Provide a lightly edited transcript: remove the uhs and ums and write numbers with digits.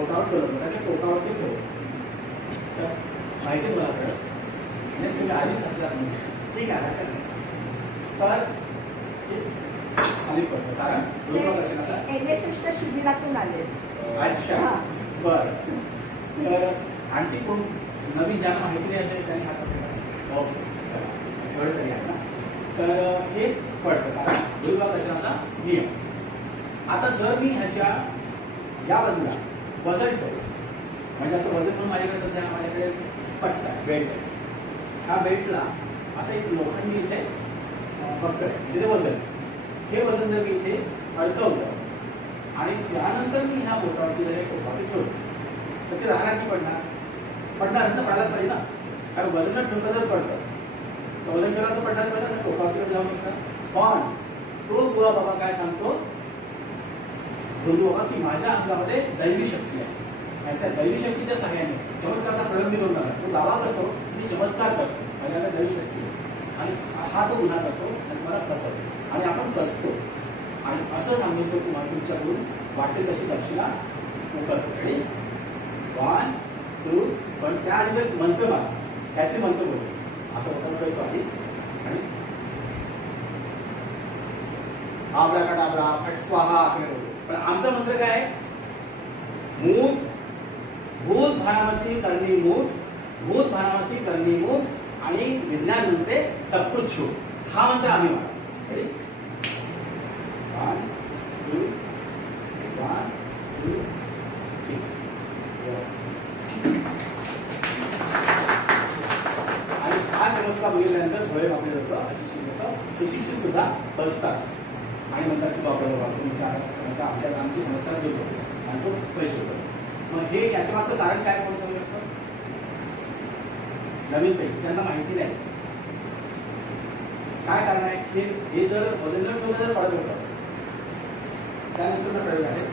पोटावर ठेवलं, त्याच्या पोटावरती ठेवलं तर माहिती मला कळत नाही, तुम्ही आधीच असणार नाही, ठीक आहे हरकत नाही. तर खाली पडतं कारण गुरुत्वाकर्षणाचा NSSच्या शिबिरातून आले. अच्छा बरं. तर आणखी कोण नवीन ज्यांना माहिती नाही असेल त्यांनी हात पकडला. ओके चला एवढं तरी आहे ना. तर हे पडतं कारण गुरुत्वाकर्षणाचा नियम. आता जर मी ह्याच्या या बाजूला वजन ठेवलं, म्हणजे आता वजन म्हणून माझ्याकडे सध्या माझ्याकडे पट्टा आहे, बेल्ट आहे. ह्या बेल्टला असं एक लोखंडी इथे पकड आहे, म्हणजे ते वजन. हे वजन जर मी इथे अडकवलं आणि त्यानंतर मी ह्या बोटावरती जर टोकावरती ठेवलं तर ते राहणार की पडणार? पडणार ना, पडायलाच पाहिजे ना, कारण वजन न ठेवता जर पडतं तर वजन ठेवला तर पडणारच पाहिजे ना, टोकावरती जाऊ शकतं. पण तो बुवा बाबा काय सांगतो, बोलू बाबा की माझ्या अंगामध्ये दैवी शक्ती आहे आणि त्या दैवी शक्तीच्या सहाय्याने चमत्काराचा प्रयोग निघून जाणार. तो दावा करतो मी चमत्कार करतो, माझ्याकडे दैवी शक्ती आहे आणि हा तो गुन्हा करतो आणि मला फसवतो आणि आपण फसतो आणि असं सांगितलं तुम्हाला तुमच्याकडून वाटेल तशी दक्षिणा उकरतो. आणि 1 2 पण त्या आधी मंत्र मला काहीतरी मंत्र बोलतो असं होतं करतो आधी आणि आब्राकाडाब्रा फट स्वाहा असं बोलतो. पण आमचा मंत्र काय आहे? मूठ भूत भानावरती करणी मूठ, भूत भानावरती करणी मूठ आणि विज्ञान म्हणते सब कुछ छू. हा मंत्र आम्ही म्हणतो. रेडी 1 2 1 2 3. आणि हा चमत्कार बघितल्यानंतर डोळे वापरले जातं. अशिक्षित लोक सुशिक्षित सुद्धा बसतात आणि म्हणतात की बाबा तुमच्या आमची समस्या दूर करतो आणि तो फ्रेश होतो. मग हे याच्या मागचं कारण काय कोण सांगू शकतो? नवीन पैकी ज्यांना माहिती नाही काय कारण आहे. हे जर वजन न ठेवलं जर पडत होतं त्यानंतरचा प्रयोग आहे